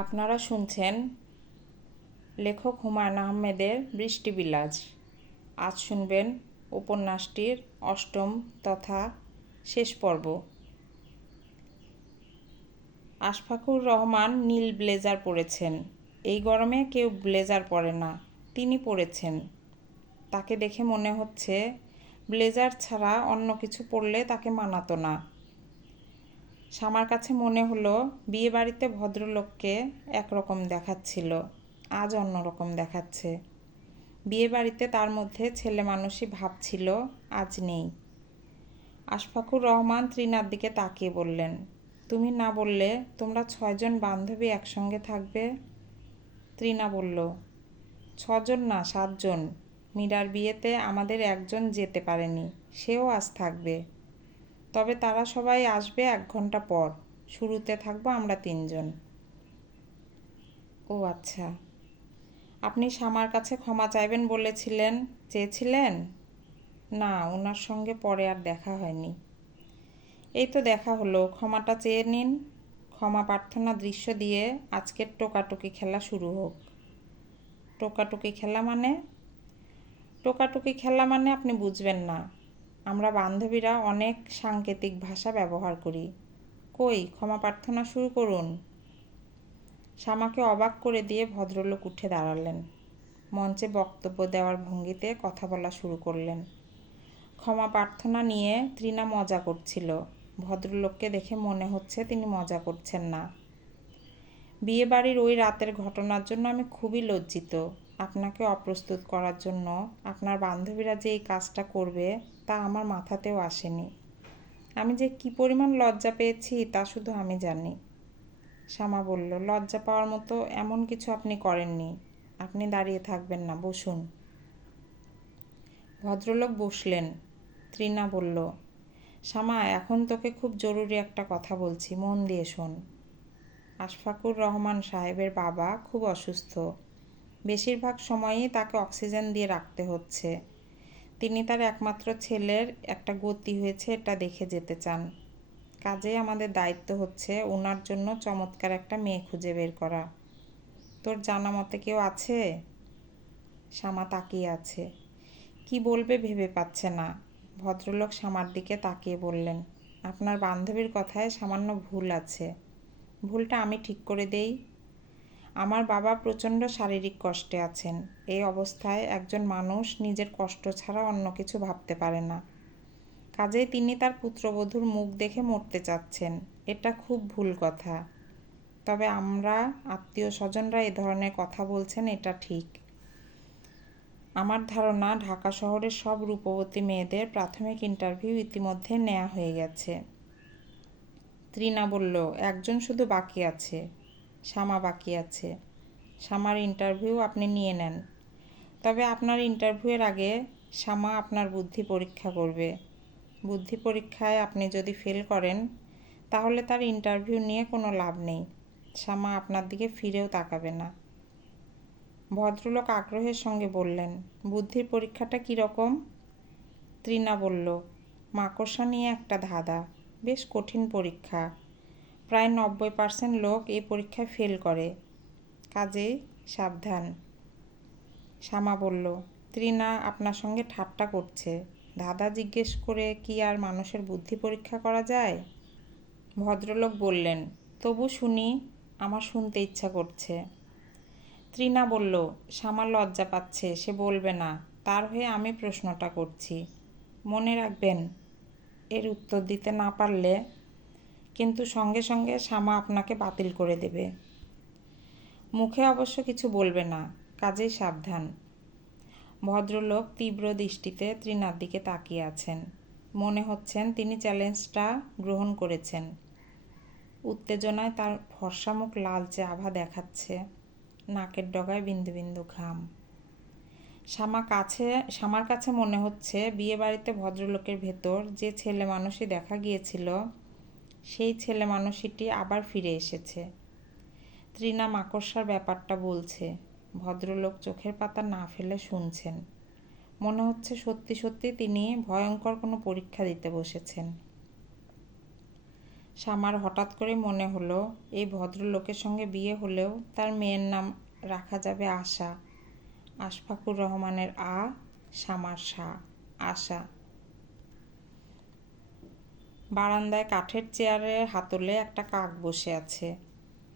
আপনারা শুনছেন লেখক হুমায়ুন আহমেদের বৃষ্টিবিলাস। আজ শুনবেন উপন্যাসটির অষ্টম তথা শেষ পর্ব। আশফাকুর রহমান নীল ব্লেজার পরেছেন। এই গরমে কেউ ব্লেজার পরে না, তিনি পরেছেন। তাকে দেখে মনে হচ্ছে ব্লেজার ছাড়া অন্য কিছু পরলে তাকে মানাতো না। শামার কাছে মনে হলো বিয়েবাড়িতে ভদ্রলোককে একরকম দেখাচ্ছিল, আজ অন্যরকম দেখাচ্ছে। বিয়েবাড়িতে তার মধ্যে ছেলে মানুষই ভাব ছিল, আজ নেই। আশফাকুর রহমান তৃণার দিকে তাকিয়ে বললেন, তুমি না বললে তোমরা 6 জন বান্ধবী একসঙ্গে থাকবে? তৃণা বলল, 6 জন না 7 জন। মীরার বিয়েতে আমাদের একজন যেতে পারেনি, সেও আজ থাকবে। তবে তারা সবাই আসবে 1 ঘন্টা পর। শুরুতে থাকবো আমরা 3 জন। ও আচ্ছা। আপনি শামার কাছে ক্ষমা চাইবেন বলেছিলেন, চেয়েছিলেন? না, ওনার সঙ্গে পরে আর দেখা হয়নি। এই তো দেখা হলো, ক্ষমাটা চেয়ে নিন। ক্ষমা প্রার্থনা দৃশ্য দিয়ে আজকের টোকাটুকি খেলা শুরু হোক। টোকাটুকি খেলা মানে? টোকাটুকি খেলা মানে আপনি বুঝবেন না। আমরা বান্ধবীরা অনেক সাংকেতিক ভাষা ব্যবহার করি। কই, ক্ষমা প্রার্থনা শুরু করুন। শামাকে অবাক করে দিয়ে ভদ্রলোক উঠে দাঁড়ালেন। মঞ্চে বক্তব্য দেওয়ার ভঙ্গিতে কথা বলা শুরু করলেন। ক্ষমা প্রার্থনা নিয়ে তৃণা মজা করছিল। ভদ্রলোককে দেখে মনে হচ্ছে তিনি মজা করছেন না। বিয়েবাড়ির ওই রাতের ঘটনার জন্য আমি খুবই লজ্জিত। আপনাকে অপ্রস্তুত করার জন্য আপনার বান্ধবীরা যে এই কাজটা করবে তা আমার মাথাতেও আসেনি। আমি যে কী পরিমাণ লজ্জা পেয়েছি তা শুধু আমি জানি। শামা বলল, লজ্জা পাওয়ার মতো এমন কিছু আপনি করেননি। আপনি দাঁড়িয়ে থাকবেন না, বসুন। ভদ্রলোক বসলেন। তৃণা বলল, শামা, এখন তোকে খুব জরুরি একটা কথা বলছি, মন দিয়ে শোন। আশফাকুর রহমান সাহেবের বাবা খুব অসুস্থ। বেশিরভাগ সময়ই তাকে অক্সিজেন দিয়ে রাখতে হচ্ছে। তিনি তার একমাত্র ছেলের একটা গতি হয়েছে এটা দেখে যেতে চান। কাজেই আমাদের দায়িত্ব হচ্ছে ওনার জন্য চমৎকার একটা মেয়ে খুঁজে বের করা। তোর জানা মতে কেউ আছে? শামা তাকিয়ে আছে। কি বলবে ভেবে পাচ্ছে না। ভদ্রলোক শামার দিকে তাকিয়ে বললেন, আপনার বান্ধবীর কথায় সামান্য ভুল আছে। ভুলটা আমি ঠিক করে দেই। আমার বাবা প্রচণ্ড শারীরিক কষ্টে আছেন। এই অবস্থায় একজন মানুষ নিজের কষ্ট ছাড়া অন্য কিছু ভাবতে পারে না। কাজেই তিনি তার পুত্রবধূর মুখ দেখে মরতে চাচ্ছেন। এটা খুব ভুল কথা। তবে আমরা আত্মীয় স্বজনরা এ ধরনের কথা বলছেন, এটা ঠিক। আমার ধারণা ঢাকা শহরের সব রূপবতী মেয়েদের প্রাথমিক ইন্টারভিউ ইতিমধ্যে নেওয়া হয়ে গেছে। তৃণা বলল, একজন শুধু বাকি আছে। শামা বাকি আছে। শামার ইন্টারভিউ আপনি নিয়ে নেন। তবে আপনার ইন্টারভিউয়ের আগে শামা আপনার বুদ্ধি পরীক্ষা করবে। বুদ্ধি পরীক্ষায় আপনি যদি ফেল করেন তাহলে তার ইন্টারভিউ নিয়ে কোনো লাভ নেই। শামা আপনার দিকে ফিরেও তাকাবে না। ভদ্রলোক আগ্রহের সঙ্গে বললেন, বুদ্ধির পরীক্ষাটা কীরকম? তৃণা বলল, মাকড়সা নিয়ে একটা ধাঁধা। বেশ কঠিন পরীক্ষা। প্রায় 90% লোক এই পরীক্ষায় ফেল করে। কাজেই সাবধান। শামা বলল, তৃণা আপনার সঙ্গে ঠাট্টা করছে। ধাঁধা জিজ্ঞেস করে কি আর মানুষের বুদ্ধি পরীক্ষা করা যায়? ভদ্রলোক বললেন, তবু শুনি, আমার শুনতে ইচ্ছা করছে। তৃণা বলল, শামা লজ্জা পাচ্ছে, সে বলবে না। তার হয়ে আমি প্রশ্নটা করছি। মনে রাখবেন, এর উত্তর দিতে না পারলে কিন্তু সঙ্গে সঙ্গে শামা আপনাকে বাতিল করে দেবে। মুখে অবশ্য কিছু বলবে না, কাজেই সাবধান। ভদ্রলোক তীব্র দৃষ্টিতে তৃণার দিকে তাকিয়ে আছেন। মনে হচ্ছেন তিনি চ্যালেঞ্জটা গ্রহণ করেছেন। উত্তেজনায় তার ফর্সা মুখ লালচে আভা দেখাচ্ছে। নাকের ডগায় বিন্দু বিন্দু ঘাম। শামার কাছে মনে হচ্ছে বিয়েবাড়িতে ভদ্রলোকের ভেতর যে ছেলে মানুষই দেখা গিয়েছিল সেই ছেলে মানুষটি আবার ফিরে এসেছে। তৃণা মাকড়সার ব্যাপারটা বলছে। ভদ্রলোক চোখের পাতা না ফেলে শুনছেন। মনে হচ্ছে সত্যি সত্যি তিনি ভয়ঙ্কর কোনো পরীক্ষা দিতে বসেছেন। শামার হঠাৎ করে মনে হলো এই ভদ্রলোকের সঙ্গে বিয়ে হলেও তার মেয়ের নাম রাখা যাবে আশা। আশফাকুর রহমানের শামার আশা। বারান্দায় কাঠের চেয়ারের হাতলে একটা কাক বসে আছে।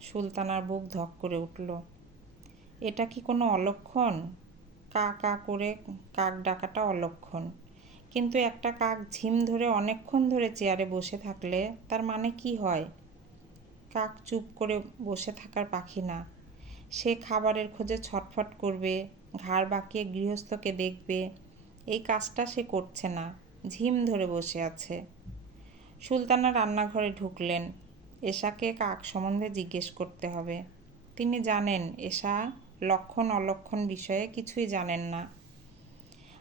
সুলতানার বুক ধক করে উঠল। এটা কি কোনো অলক্ষণ? কা কা করে কাক ডাকাটা অলক্ষণ, কিন্তু একটা কাক ঝিম ধরে অনেকক্ষণ ধরে চেয়ারে বসে থাকলে তার মানে কি হয়? কাক চুপ করে বসে থাকার পাখি না। সে খাবারের খোঁজে ছটফট করবে, ঘাড় বাঁকিয়ে গৃহস্থকে দেখবে। এই কাজটা সে করছে না, ঝিম ধরে বসে আছে। সুলতানা রান্নাঘরে ঢুকলেন। এশাকে কাক সম্বন্ধে জিজ্ঞেস করতে হবে। তিনি জানেন এশা লক্ষণ অলক্ষণ বিষয়ে কিছুই জানেন না।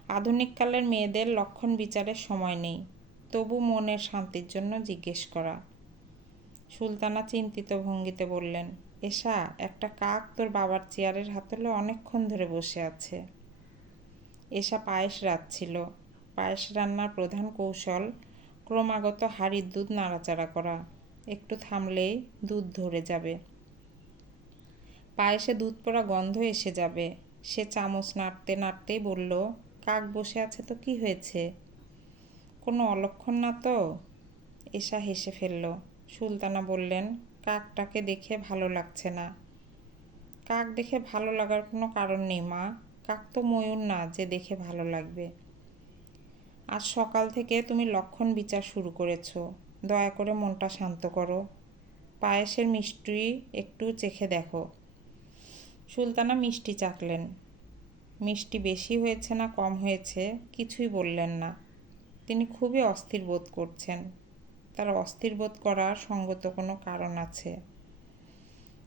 আধুনিককালের মেয়েদের লক্ষণ বিচারের সময় নেই, তবু মনের শান্তির জন্য জিজ্ঞেস করা। সুলতানা চিন্তিত ভঙ্গিতে বললেন, এশা, একটা কাক তোর বাবার চেয়ারের হাতলে অনেকক্ষণ ধরে বসে আছে। এশা পায়েস রাঁধছিল। পায়েস রান্নার প্রধান কৌশল ক্রমাগত হাঁড়ির দুধ নাড়াচাড়া করা। একটু থামলেই দুধ ধরে যাবে, পায়েসে দুধ পড়া গন্ধ এসে যাবে। সে চামচ নাড়তে নাড়তেই বলল, কাক বসে আছে তো কি হয়েছে? কোনো অলক্ষণ না তো? এশা হেসে ফেলল। সুলতানা বললেন, কাকটাকে দেখে ভালো লাগছে না। কাক দেখে ভালো লাগার কোনো কারণ নেই মা। কাক তো ময়ূর না যে দেখে ভালো লাগবে। আজ সকাল থেকে তুমি লক্ষণ বিচার শুরু করেছ। দয়া করে মনটা শান্ত করো। পায়েসের মিষ্টি একটু চেখে দেখো। সুলতানা মিষ্টি চাখলেন। মিষ্টি বেশি হয়েছে না কম হয়েছে কিছুই বললেন না। তিনি খুবই অস্থির বোধ করছেন। তার অস্থির বোধ করার সঙ্গত কোনো কারণ আছে।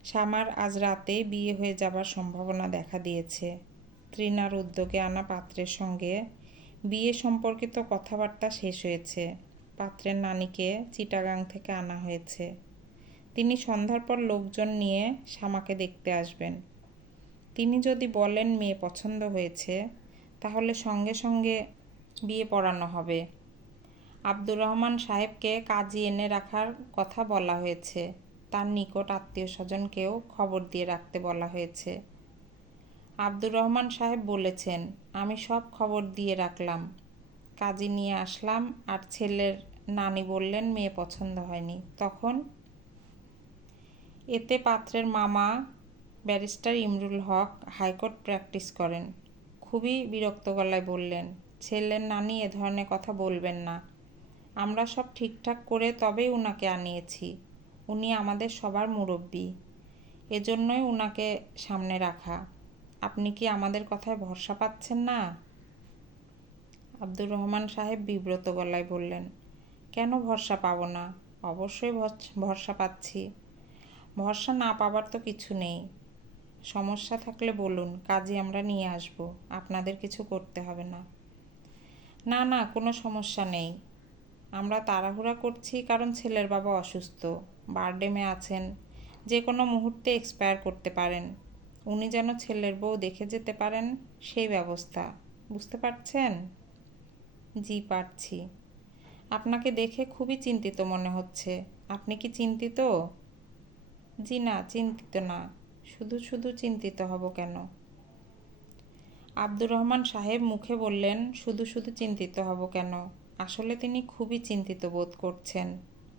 শামার আজ রাতেই বিয়ে হয়ে যাবার সম্ভাবনা দেখা দিয়েছে। তৃণার উদ্যোগে আনা পাত্রের সঙ্গে বিয়ে সম্পর্কিত কথাবার্তা শেষ হয়েছে। পাত্রের নানিকে চিটাগাং থেকে আনা হয়েছে। তিনি সন্ধ্যার পর লোকজন নিয়ে শামাকে দেখতে আসবেন। তিনি যদি বলেন মেয়ে পছন্দ হয়েছে, তাহলে সঙ্গে সঙ্গে বিয়ে পড়ানো হবে। আব্দুর রহমান সাহেবকে কাজী এনে রাখার কথা বলা হয়েছে। তার নিকট আত্মীয় স্বজনকেও খবর দিয়ে রাখতে বলা হয়েছে। আব্দুর রহমান সাহেব বলেছেন, আমি সব খবর দিয়ে রাখলাম। কাজী নিয়ে আসলাম আর ছেলের নানি বললেন মেয়ে পছন্দ হয়নি। তখন এতে পাত্রের মামা ব্যারিস্টার ইমরুল হক হাইকোর্ট প্র্যাকটিস করেন। খুবই বিরক্ত গলায় বললেন, ছেলের নানি এ ধরনের কথা বলবেন না। আমরা সব ঠিকঠাক করে তবেই উনাকে আনিয়েছি। উনি আমাদের সবার মুরব্বি, এজন্যই উনাকে সামনে রাখা। আপনি কি আমাদের কথায় ভরসা পাচ্ছেন না? আব্দুর রহমান সাহেব বিব্রত গলায় বললেন, কেন ভরসা পাবো না? অবশ্যই ভরসা পাচ্ছি। ভরসা না পাবার তো কিছু নেই। সমস্যা থাকলে বলুন, কাজী আমরা নিয়ে আসব। আপনাদের কিছু করতে হবে না। না না, কোনো সমস্যা নেই। আমরা তাড়াহুড়া করছি কারণ ছেলের বাবা অসুস্থ, বারডেমে আছেন, যে কোনো মুহূর্তে এক্সপায়ার করতে পারেন। উনি যেন ছেলের বউ দেখে যেতে পারেন, সেই ব্যবস্থা। বুঝতে পারছেন? জি পারছি। আপনাকে দেখে খুবই চিন্তিত মনে হচ্ছে। আপনি কি চিন্তিত? জি না, চিন্তিত না। শুধু শুধু চিন্তিত হব কেন? আব্দুর রহমান সাহেব মুখে বললেন, শুধু শুধু চিন্তিত হব কেন? আসলে তিনি খুবই চিন্তিত বোধ করছেন।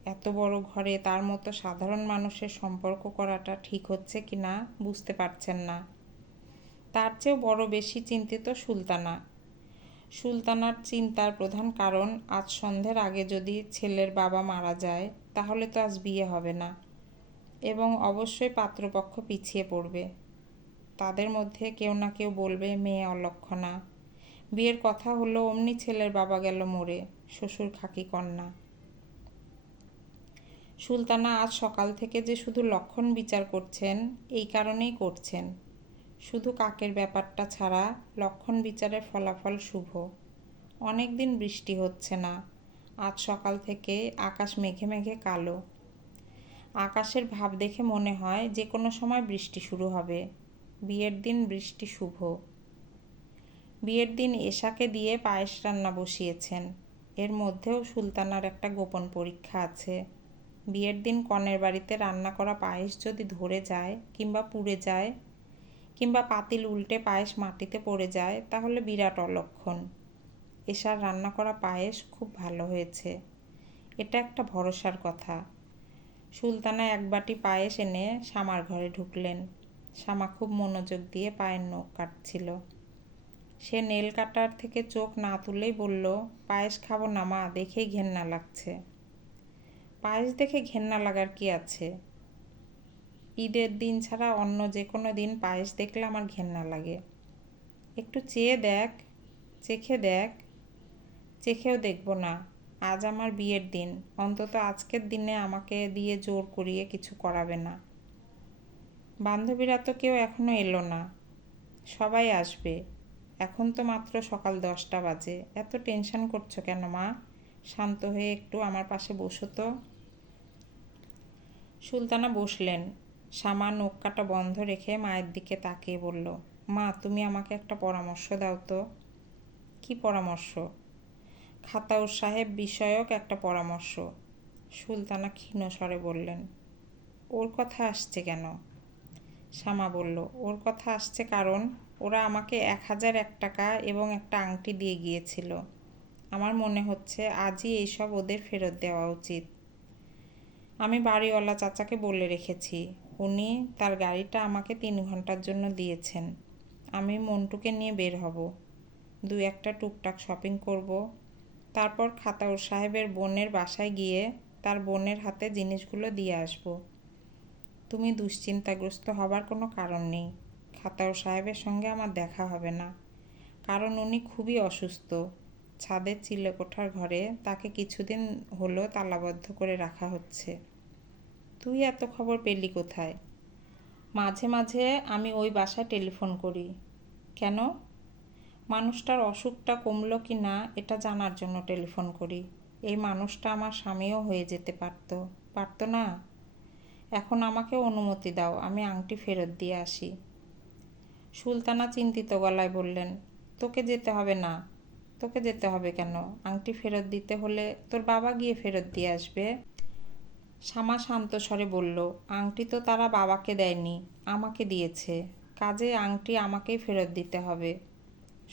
এত বড় ঘরে তার মতো সাধারণ মানুষের সম্পর্ক করাটা ঠিক হচ্ছে কি না বুঝতে পারছেন না। তার চেয়েও বড় বেশি চিন্তিত সুলতানা। সুলতানার চিন্তার প্রধান কারণ, আজ সন্ধ্যের আগে যদি ছেলের বাবা মারা যায়, তাহলে তো আজ বিয়ে হবে না এবং অবশ্যই পাত্রপক্ষ পিছিয়ে পড়বে। তাদের মধ্যে কেউ না কেউ বলবে মেয়ে অলক্ষণা। বিয়ের কথা হলো অমনি ছেলের বাবা গেল মরে, শ্বশুর খাকি কন্যা। সুলতানা আজ সকাল থেকে যে শুধু লক্ষণ বিচার করছেন, এই কারণেই করছেন। শুধু কাকের ব্যাপারটা ছাড়া লক্ষণ বিচারের ফলাফল শুভ। অনেক দিন বৃষ্টি হচ্ছে না। আজ সকাল থেকে আকাশ মেঘে মেঘে কালো। আকাশের ভাব দেখে মনে হয় যে কোনো সময় বৃষ্টি শুরু হবে। বিয়ের দিন বৃষ্টি শুভ। বিয়ের দিন এশাকে দিয়ে পায়েস রান্না বসিয়েছেন। এর মধ্যেও সুলতানার একটা গোপন পরীক্ষা আছে। বিয়ের দিন কনের বাড়িতে রান্না করা পায়েস যদি ধরে যায় কিংবা পুড়ে যায় কিংবা পাতিল উল্টে পায়েস মাটিতে পড়ে যায় তাহলে বিরাট অলক্ষণ। এশার রান্না করা পায়েস খুব ভালো হয়েছে, এটা একটা ভরসার কথা। সুলতানা এক বাটি পায়েস এনে শামার ঘরে ঢুকলেন। শামা খুব মনোযোগ দিয়ে পায়ের নখ কাটছিল। সে নেল কাটার থেকে চোখ না তুলেই বলল, পায়েস খাবো না মা, দেখেই ঘেন্না লাগছে। পায়েস দেখে ঘেন্না লাগার কি আছে? ঈদের দিন ছাড়া অন্য যে কোনো দিন পায়েস দেখলে আমার ঘেন্না লাগে। একটু চেয়ে দেখ, চেখে দেখ। চেখেও দেখব না, আজ আমার বিয়ের দিন, অন্তত আজকের দিনে আমাকে দিয়ে জোর করিয়ে কিছু করাবে না। বান্ধবীরা তো কেউ এখনো এলো না। সবাই আসবে, এখন তো মাত্র সকাল 10টা বাজে। এত টেনশন করছো কেন মা? শান্ত হয়ে একটু আমার পাশে বসো তো। সুলতানা বসলেন। শামা নখ কাটা বন্ধ রেখে মায়ের দিকে তাকিয়ে বলল, মা তুমি আমাকে একটা পরামর্শ দাও তো। কি পরামর্শ? খাতাউর সাহেব বিষয়ক একটা পরামর্শ। সুলতানা ক্ষীণ স্বরে বললেন। ওর কথা আসছে কেন? শামা বলল, ওর কথা আসছে কারণ ওরা আমাকে 1001 টাকা এবং একটা আংটি দিয়ে গিয়েছিল। আমার মনে হচ্ছে আজই এইসব ওদের ফেরত দেওয়া উচিত। আমি বাড়িওয়ালা চাচাকে বলে রেখেছি, উনি তার গাড়িটা আমাকে 3 ঘন্টার জন্য দিয়েছেন। আমি মন্টুকে নিয়ে বের হব, 2-1টা টুকটাক শপিং করব, তারপর খাতাউর সাহেবের বোনের বাসায় গিয়ে তার বোনের হাতে জিনিসগুলো দিয়ে আসব। তুমি দুশ্চিন্তাগ্রস্ত হবার কোনো কারণ নেই। খাতাউর সাহেবের সঙ্গে আমার দেখা হবে না, কারণ উনি খুবই অসুস্থ। ছাদের চিলেকোঠার ঘরে তাকে কিছুদিন হলো তালাবদ্ধ করে রাখা হচ্ছে। তুই এত খবর পেলি কোথায়? মাঝে মাঝে আমি ওই বাসায় টেলিফোন করি। কেন? মানুষটার অসুখটা কমলো কি না এটা জানার জন্য টেলিফোন করি। এই মানুষটা আমার স্বামীও হয়ে যেতে পারতো না? এখন আমাকে অনুমতি দাও, আমি আংটি ফেরত দিয়ে আসি। সুলতানা চিন্তিত গলায় বললেন, তোকে যেতে হবে না। তোকে যেতে হবে কেন? আংটি ফেরত দিতে হলে তোর বাবা গিয়ে ফেরত দিয়ে আসবে। শামা শান্ত স্বরে বলল, আংটি তো তারা বাবাকে দেয়নি, আমাকে দিয়েছে, কাজে আংটি আমাকেই ফেরত দিতে হবে।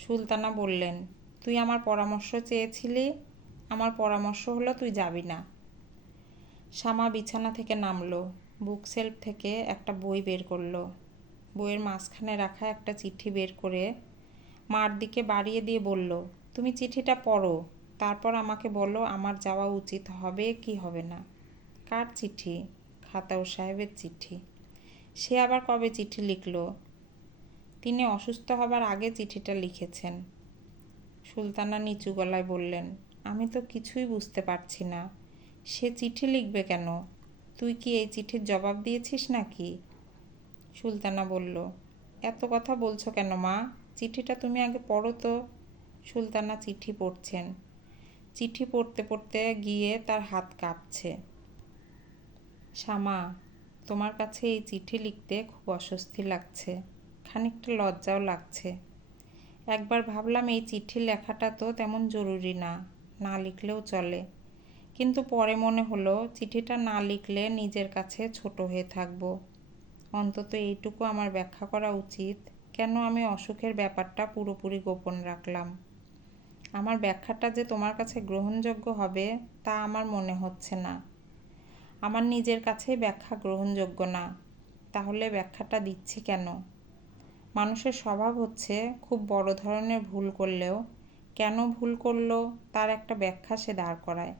সুলতানা বললেন, তুই আমার পরামর্শ চেয়েছিলি, আমার পরামর্শ হলো তুই যাবি না। শামা বিছানা থেকে নামলো, বুক সেলফ থেকে একটা বই বের করলো। বইয়ের মাঝখানে রাখা একটা চিঠি বের করে মার দিকে বাড়িয়ে দিয়ে বলল, তুমি চিঠিটা পড়ো, তারপর আমাকে বলো আমার যাওয়া উচিত হবে কি হবে না। কার চিঠি? খাতাউর সাহেবের চিঠি। সে আবার কবে চিঠি লিখল? তিনি অসুস্থ হবার আগে চিঠিটা লিখেছেন। সুলতানা নিচু গলায় বললেন, আমি তো কিছুই বুঝতে পারছি না, সে চিঠি লিখবে কেন? তুই কি এই চিঠির জবাব দিয়েছিস নাকি? সুলতানা বলল, এত কথা বলছো কেন মা? চিঠিটা তুমি আগে পড়ো তো। সুলতানা চিঠি পড়ছেন। চিঠি পড়তে পড়তে গিয়ে তার হাত কাঁপছে। শামা, তোমার কাছে এই চিঠি লিখতে খুব অস্বস্তি লাগছে, খানিকটা লজ্জাও লাগছে। একবার ভাবলাম এই চিঠি লেখাটা তো তেমন জরুরি না, না লিখলেও চলে। কিন্তু পরে মনে হলো চিঠিটা না লিখলে নিজের কাছে ছোট হয়ে থাকবো। অন্তত এইটুকু আমার ব্যাখ্যা করা উচিত, কেন আমি অসুখের ব্যাপারটা পুরোপুরি গোপন রাখলাম। আমার ব্যাখ্যাটা যে তোমার কাছে গ্রহণযোগ্য হবে তা আমার মনে হচ্ছে না। আমার নিজের কাছেই ব্যাখ্যা গ্রহণযোগ্য না, তাহলে ব্যাখ্যাটা দিচ্ছি কেন? মানুষের স্বভাব হচ্ছে খুব বড় ধরনের ভুল করলেও কেন ভুল করলো তার একটা ব্যাখ্যা সে দাঁড় করায়।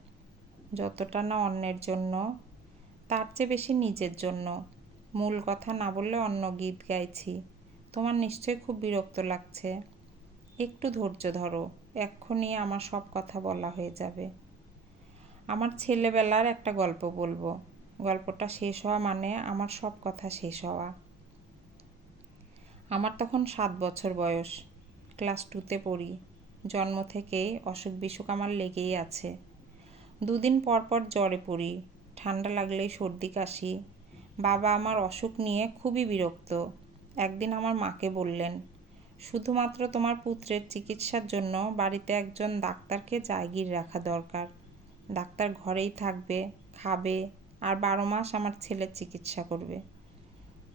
যতটা না অন্যের জন্য, তার চেয়ে বেশি নিজের জন্য। মূল কথা না বললে অন্য গীত গাইছি। তোমার নিশ্চয়ই খুব বিরক্ত লাগছে। একটু ধৈর্য ধরো, এক্ষুনি আমার সব কথা বলা হয়ে যাবে। আমার ছেলেবেলার একটা গল্প বলবো। গল্পটা শেষ হওয়া মানে আমার সব কথা শেষ হওয়া। আমার তখন 7 বছর বয়স, ক্লাস 2তে পড়ি। জন্ম থেকেই অসুখ বিসুখ আমার লেগেই আছে। 2 দিন পর পর জ্বরে পড়ি, ঠান্ডা লাগলেই সর্দি কাশি। বাবা আমার অসুখ নিয়ে খুবই বিরক্ত। একদিন আমার মাকে বললেন, শুধুমাত্র তোমার পুত্রের চিকিৎসার জন্য বাড়িতে একজন ডাক্তারকে জায়গির রাখা দরকার। ডাক্তার ঘরেই থাকবে, খাবে আর 12 মাস আমার ছেলের চিকিৎসা করবে।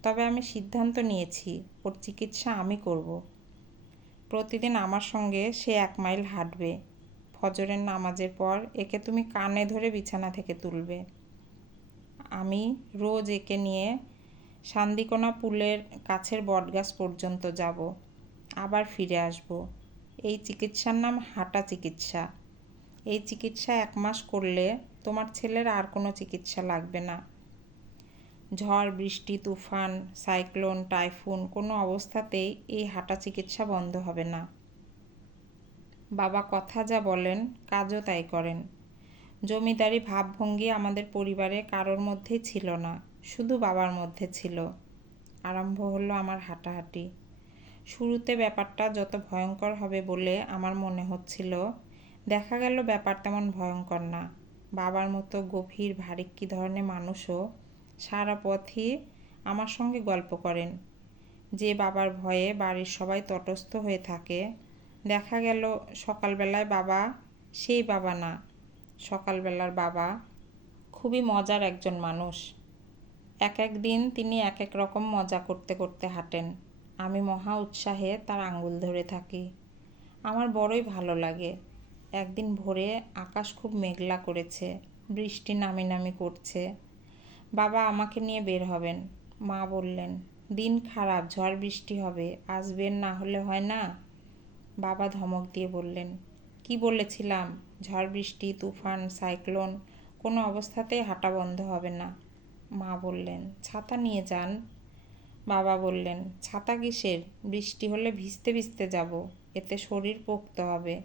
তবে আমি সিদ্ধান্ত নিয়েছি ওর চিকিৎসা আমি করব। প্রতিদিন আমার সঙ্গে সে 1 মাইল হাঁটবে। ফজরের নামাজের পর একে তুমি কানে ধরে বিছানা থেকে তুলবে। আমি রোজ একে নিয়ে শান্দিকোনা পুলের কাছের বটগাছ পর্যন্ত যাব, আবার ফিরে আসব। এই চিকিৎসার নাম হাঁটা চিকিৎসা। এই চিকিৎসা 1 মাস করলে তোমার ছেলের আর কোনো চিকিৎসা লাগবে না। ঝড়, বৃষ্টি, তুফান, সাইক্লোন, টাইফুন কোনো অবস্থাতেই এই হাঁটা চিকিৎসা বন্ধ হবে না। বাবা কথা যা বলেন কাজও তাই করেন। জমিদারি ভাবভঙ্গি আমাদের পরিবারে কারোর মধ্যেই ছিল না, শুধু বাবার মধ্যে ছিল। আরম্ভ হলো আমার হাঁটাহাঁটি। শুরুতে ব্যাপারটা যত ভয়ঙ্কর হবে বলে আমার মনে হচ্ছিল, দেখা গেল ব্যাপার তেমন ভয়ঙ্কর না। বাবার মতো গভীর ভারিক্কি ধরনের মানুষও সারা পথই আমার সঙ্গে গল্প করেন। যে বাবার ভয়ে বাড়ির সবাই তটস্থ হয়ে থাকে, দেখা গেল সকালবেলায় বাবা সেই বাবা না। সকালবেলার বাবা খুবই মজার একজন মানুষ। এক এক দিন তিনি এক এক রকম মজা করতে করতে হাঁটেন। আমি মহা উৎসাহে তার আঙুল ধরে থাকি। আমার বড়ই ভালো লাগে। একদিন ভোরে আকাশ খুব মেঘলা করেছে, বৃষ্টি নামি নামি করছে। বাবা আমাকে নিয়ে বের হবেন। মা বললেন, দিন খারাপ, ঝড় বৃষ্টি হবে, আজ বের না হলে হয় না। বাবা ধমক দিয়ে বললেন, কি বলেছিলাম, ঝড় বৃষ্টি, তুফান, সাইক্লোন কোনো অবস্থাতেই হাঁটা বন্ধ হবে না। মা বললেন, ছাতা নিয়ে যান। বাবা বললেন, ছাতা কিসের, বৃষ্টি হলে ভিজতে ভিজতে যাব, এতে শরীর পোক্ত হবে।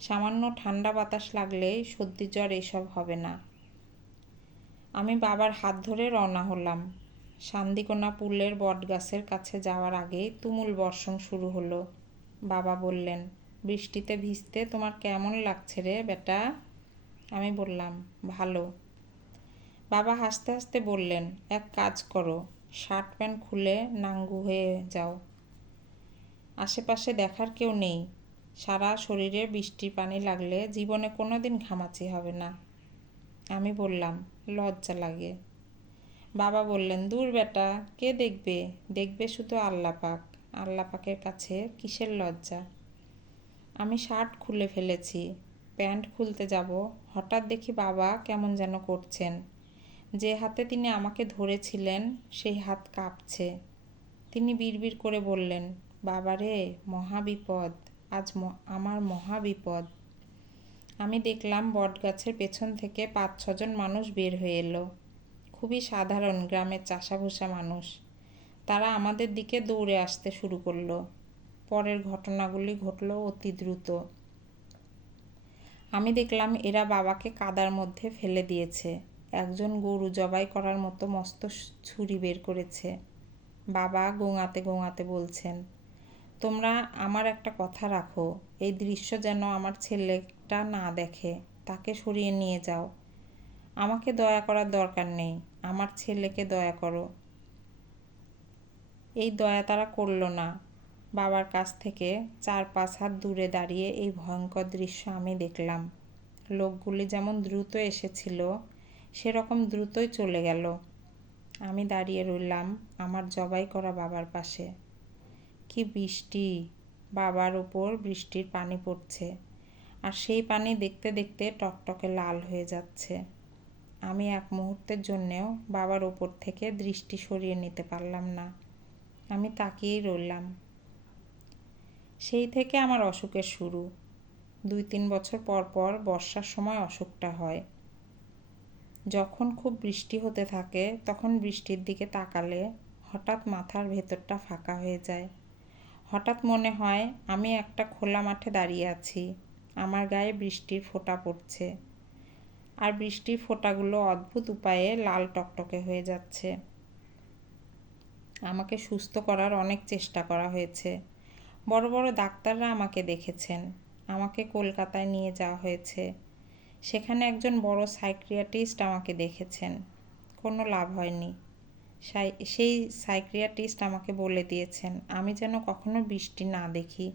সামান্য ঠান্ডা বাতাস লাগলেই সর্দি জ্বর এসব হবে না। আমি বাবার হাত ধরে রওনা হলাম। শান্দিকোনা পুলের বটগাছের কাছে যাওয়ার আগেই তুমুল বর্ষণ শুরু হলো। বাবা বললেন, বৃষ্টিতে ভিজতে তোমার কেমন লাগছে রে বেটা? আমি বললাম, ভালো। বাবা হাসতে হাসতে বললেন, এক কাজ করো, শার্ট প্যান্ট খুলে নাঙ্গু হয়ে যাও। আশেপাশে দেখার কেউ নেই। সারা শরীরে বৃষ্টির পানি লাগলে জীবনে কোনো দিন ঘামাচি হবে না। আমি বললাম, লজ্জা লাগে। বাবা বললেন, দূর বেটা, কে দেখবে? দেখবে শুধু আল্লাহ পাক। আল্লাহ পাকের কাছে কিসের লজ্জা? আমি শার্ট খুলে ফেলেছি, প্যান্ট খুলতে যাব, হঠাৎ দেখি বাবা কেমন যেন করছেন। যে হাতে তিনি আমাকে ধরেছিলেন সেই হাত কাঁপছে। তিনি বিড়বিড় করে বললেন, বাবারে, মহাবিপদ, আজ আমার মহাবিপদ। আমি দেখলাম বটগাছের পেছন থেকে 5-6 জন মানুষ বের হয়ে এলো। খুবই সাধারণ গ্রামের চাষাভুষা মানুষ। তারা আমাদের দিকে দৌড়ে আসতে শুরু করলো। পরের ঘটনাগুলি ঘটল অতি দ্রুত। আমি দেখলাম এরা বাবাকে কাদার মধ্যে ফেলে দিয়েছে। একজন গরু জবাই করার মতো মস্ত ছুরি বের করেছে। বাবা গোঙাতে গোঙাতে বলছেন, তোমরা আমার একটা কথা রাখো, এই দৃশ্য যেন আমার ছেলেটা না দেখে, তাকে সরিয়ে নিয়ে যাও। আমাকে দয়া করার দরকার নেই, আমার ছেলেকে দয়া করো। এই দয়া তারা করল না। বাবার কাছ থেকে 4-5 হাত দূরে দাঁড়িয়ে এই ভয়ঙ্কর দৃশ্য আমি দেখলাম। লোকগুলি যেমন দ্রুত এসেছিল সেরকম দ্রুতই চলে গেল। আমি দাঁড়িয়ে রইলাম আমার জবাই করা বাবার পাশে। কি বৃষ্টি! বাবার উপর বৃষ্টির পানি পড়ছে, আর সেই পানি দেখতে দেখতে টকটকে লাল হয়ে যাচ্ছে। আমি এক মুহূর্তের জন্যেও বাবার ওপর থেকে দৃষ্টি সরিয়ে নিতে পারলাম না। আমি তাকিয়েই রইলাম। সেই থেকে আমার অসুখের শুরু। 2-3 বছর পর পর বর্ষার সময় অসুখটা হয়। যখন খুব বৃষ্টি হতে থাকে তখন বৃষ্টির দিকে তাকালে হঠাৎ মাথার ভেতরটা ফাঁকা হয়ে যায়। হঠাৎ মনে হয় আমি একটা খোলা মাঠে দাঁড়িয়ে আছি, আমার গায়ে বৃষ্টির ফোঁটা পড়ছে, আর বৃষ্টির ফোঁটাগুলো অদ্ভুত উপায়ে লাল টকটকে হয়ে যাচ্ছে। আমাকে সুস্থ করার অনেক চেষ্টা করা হয়েছে। বড় বড় ডাক্তাররা আমাকে দেখেছেন। আমাকে কলকাতায় নিয়ে যাওয়া হয়েছে। সেখানে একজন বড় সাইকিয়াট্রিস্ট আমাকে দেখেছেন। কোনো লাভ হয়নি। সেই সাইকিয়াট্রিস্ট আমাকে বলে দিয়েছেন আমি যেন কখনো বৃষ্টি না দেখি।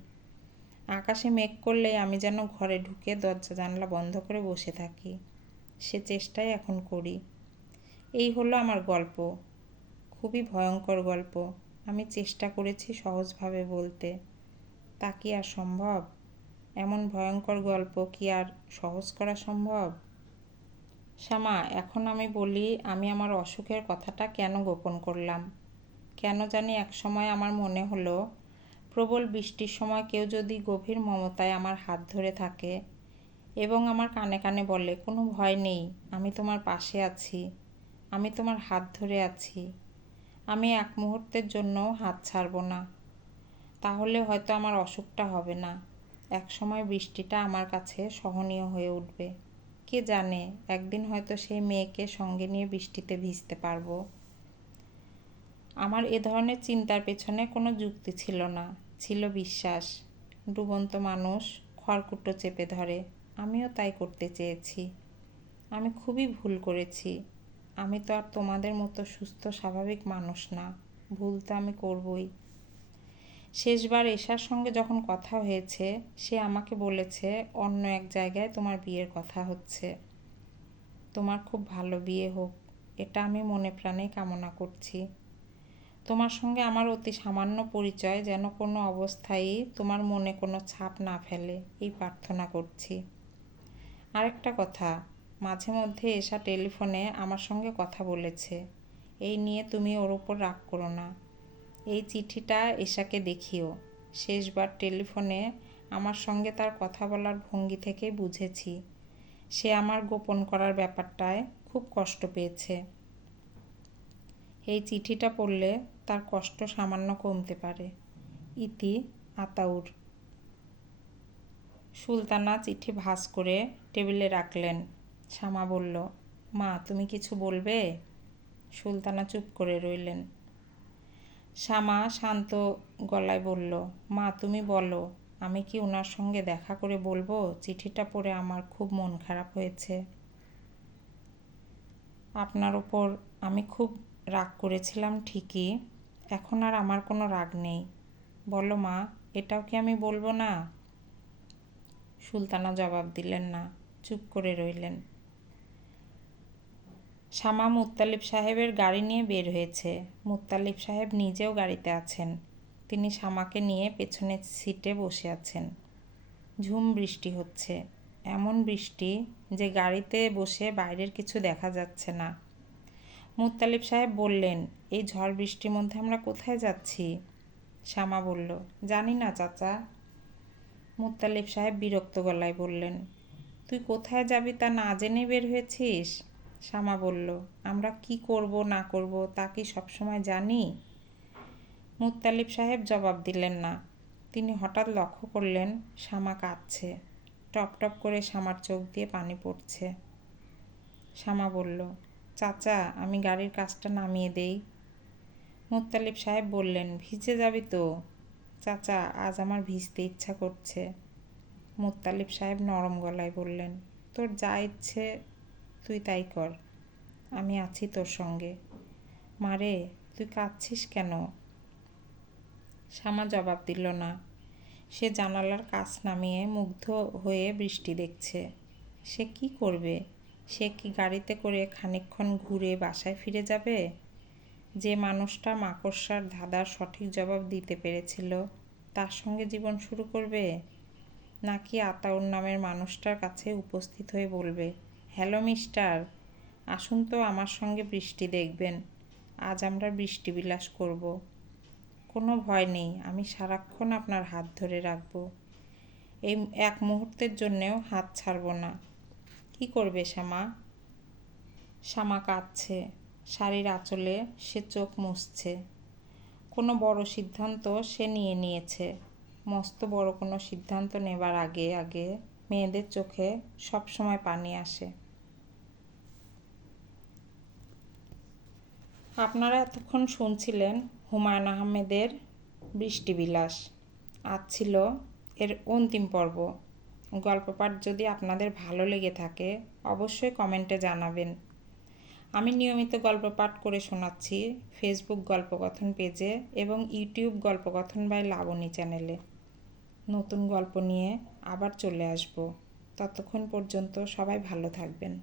আকাশে মেঘ করলেই আমি যেন ঘরে ঢুকে দরজা জানলা বন্ধ করে বসে থাকি। সে চেষ্টাই এখন করি। এই হলো আমার গল্প। খুবই ভয়ঙ্কর গল্প। আমি চেষ্টা করেছি সহজভাবে বলতে। তা কি আর সম্ভব? এমন ভয়ঙ্কর গল্প কি আর সহজ করা সম্ভব? শ্যামা, এখন আমি বলি আমি আমার অসুখের কথাটা কেন গোপন করলাম। কেন জানি একসময় আমার মনে হলো প্রবল বৃষ্টির সময় কেউ যদি গভীর মমতায় আমার হাত ধরে থাকে এবং আমার কানে কানে বলে, কোনো ভয় নেই, আমি তোমার পাশে আছি, আমি তোমার হাত ধরে আছি, আমি এক মুহূর্তের জন্যও হাত ছাড়ব না, তাহলে হয়তো আমার অসুখটা হবে না। একসময় বৃষ্টিটা আমার কাছে সহনীয় হয়ে উঠবে। কে জানে, একদিন হয়তো সেই মেয়েকে সঙ্গে নিয়ে বৃষ্টিতে ভিজতে পারবো। আমার এ ধরনের চিন্তার পেছনে কোনো যুক্তি ছিল না, ছিল বিশ্বাস। ডুবন্ত মানুষ খড়কুটো চেপে ধরে, আমিও তাই করতে চেয়েছি। আমি খুবই ভুল করেছি। আমি তো আর তোমাদের মতো সুস্থ স্বাভাবিক মানুষ না, ভুল তো আমি করবই। শেষবার এশার সঙ্গে যখন কথা হয়েছে, সে আমাকে বলেছে অন্য এক জায়গায় তোমার বিয়ের কথা হচ্ছে। তোমার খুব ভালো বিয়ে হোক, এটা আমি মনে প্রাণে কামনা করছি। তোমার সঙ্গে আমার অতি সামান্য পরিচয় যেন কোনো অবস্থায়ই তোমার মনে কোনো ছাপ না ফেলে, এই প্রার্থনা করছি। আরেকটা কথা, মাঝে মধ্যে এশা টেলিফোনে আমার সঙ্গে কথা বলেছে। এই নিয়ে তুমি ওর ওপর রাগ করো না। এই চিঠিটা এশাকে দেখিও। শেষবার টেলিফোনে আমার সঙ্গে তার কথা বলার ভঙ্গি থেকেই বুঝেছি সে আমার গোপন করার ব্যাপারটায় খুব কষ্ট পেয়েছে। এই চিঠিটা পড়লে তার কষ্ট সামান্য কমতে পারে। ইতি আতাউর। সুলতানা চিঠি ভাঁজ করে টেবিলে রাখলেন। শ্যামা বলল, মা তুমি কিছু বলবে? সুলতানা চুপ করে রইলেন। শ্যামা শান্ত গলায় বলল, মা তুমি বলো, আমি কি ওনার সঙ্গে দেখা করে বলবো চিঠিটা পড়ে আমার খুব মন খারাপ হয়েছে। আপনার ওপর আমি খুব রাগ করেছিলাম ঠিকই, এখন আর আমার কোনো রাগ নেই। বলো মা, এটাও কি আমি বলবো না? সুলতানা জবাব দিলেন না, চুপ করে রইলেন। শ্যামা মুত্তালিব সাহেবের গাড়ি নিয়ে বের হয়েছে। মুত্তালিব সাহেব নিজেও গাড়িতে আছেন। তিনি শ্যামাকে নিয়ে পেছনের সিটে বসে আছেন। ঝুম বৃষ্টি হচ্ছে, এমন বৃষ্টি যে গাড়িতে বসে বাইরের কিছু দেখা যাচ্ছে না। মুত্তালিব সাহেব বললেন, এই ঝড় বৃষ্টির মধ্যে আমরা কোথায় যাচ্ছি? শ্যামা বলল, জানি না চাচা। মুত্তালিব সাহেব বিরক্ত গলায় বললেন, তুই কোথায় যাবি তা না জেনে বের হয়েছিস? শ্যামা বলল, আমরা কি করব না করব তা কি সবসময় জানি? মুত্তালিব সাহেব জবাব দিলেন না। তিনি হঠাৎ লক্ষ্য করলেন শ্যামা কাঁদছে। টপ টপ করে শ্যামার চোখ দিয়ে পানি পড়ছে। শ্যামা বলল, চাচা আমি গাড়ির কাজটা নামিয়ে দেই। মুত্তালিব সাহেব বললেন, ভিজে যাবি তো? চাচা আজ আমার ভিজতে ইচ্ছা করছে। মুত্তালিব সাহেব নরম গলায় বললেন, তোর যা ইচ্ছে তুই তাই কর, আমি আছি তোর সঙ্গে। মারে, তুই কাঁদছিস কেন? শ্যামা জবাব দিল না। সে জানালার কাচ নামিয়ে মুগ্ধ হয়ে বৃষ্টি দেখছে। সে কি করবে? সে কি গাড়িতে করে খানিকক্ষণ ঘুরে বাসায় ফিরে যাবে? যে মানুষটা মাকড়সার ধাঁধার সঠিক জবাব দিতে পেরেছিল তার সঙ্গে জীবন শুরু করবে? নাকি আতাউর নামের মানুষটার কাছে উপস্থিত হয়ে বলবে, হ্যালো মিস্টার, আসুন তো আমার সঙ্গে বৃষ্টি দেখবেন, আজ আমরা বৃষ্টি বিলাস করব। কোনো ভয় নেই, আমি সারাক্ষণ আপনার হাত ধরে রাখব, এই এক মুহূর্তের জন্যেও হাত ছাড়ব না। কি করবে শ্যামা? শ্যামা কাঁদছে। শাড়ির আঁচলে সে চোখ মুছছে। কোনো বড় সিদ্ধান্ত সে নিয়ে নিয়েছে। মস্ত বড় কোনো সিদ্ধান্ত নেবার আগে আগে মেয়েদের চোখে সবসময় পানি আসে। আপনারা এতক্ষণ শুনছিলেন হুমায়ুন আহমেদের বৃষ্টিবিলাস। আজ ছিল এর অন্তিম পর্ব। গল্প পাঠ যদি আপনাদের ভালো লেগে থাকে অবশ্যই কমেন্টে জানাবেন। আমি নিয়মিত গল্প পাঠ করে শোনাচ্ছি ফেসবুক গল্পকথন পেজে এবং ইউটিউব গল্পকথন বাই লাবণী চ্যানেলে। নতুন গল্প নিয়ে আবার চলে আসব। ততক্ষণ পর্যন্ত সবাই ভালো থাকবেন।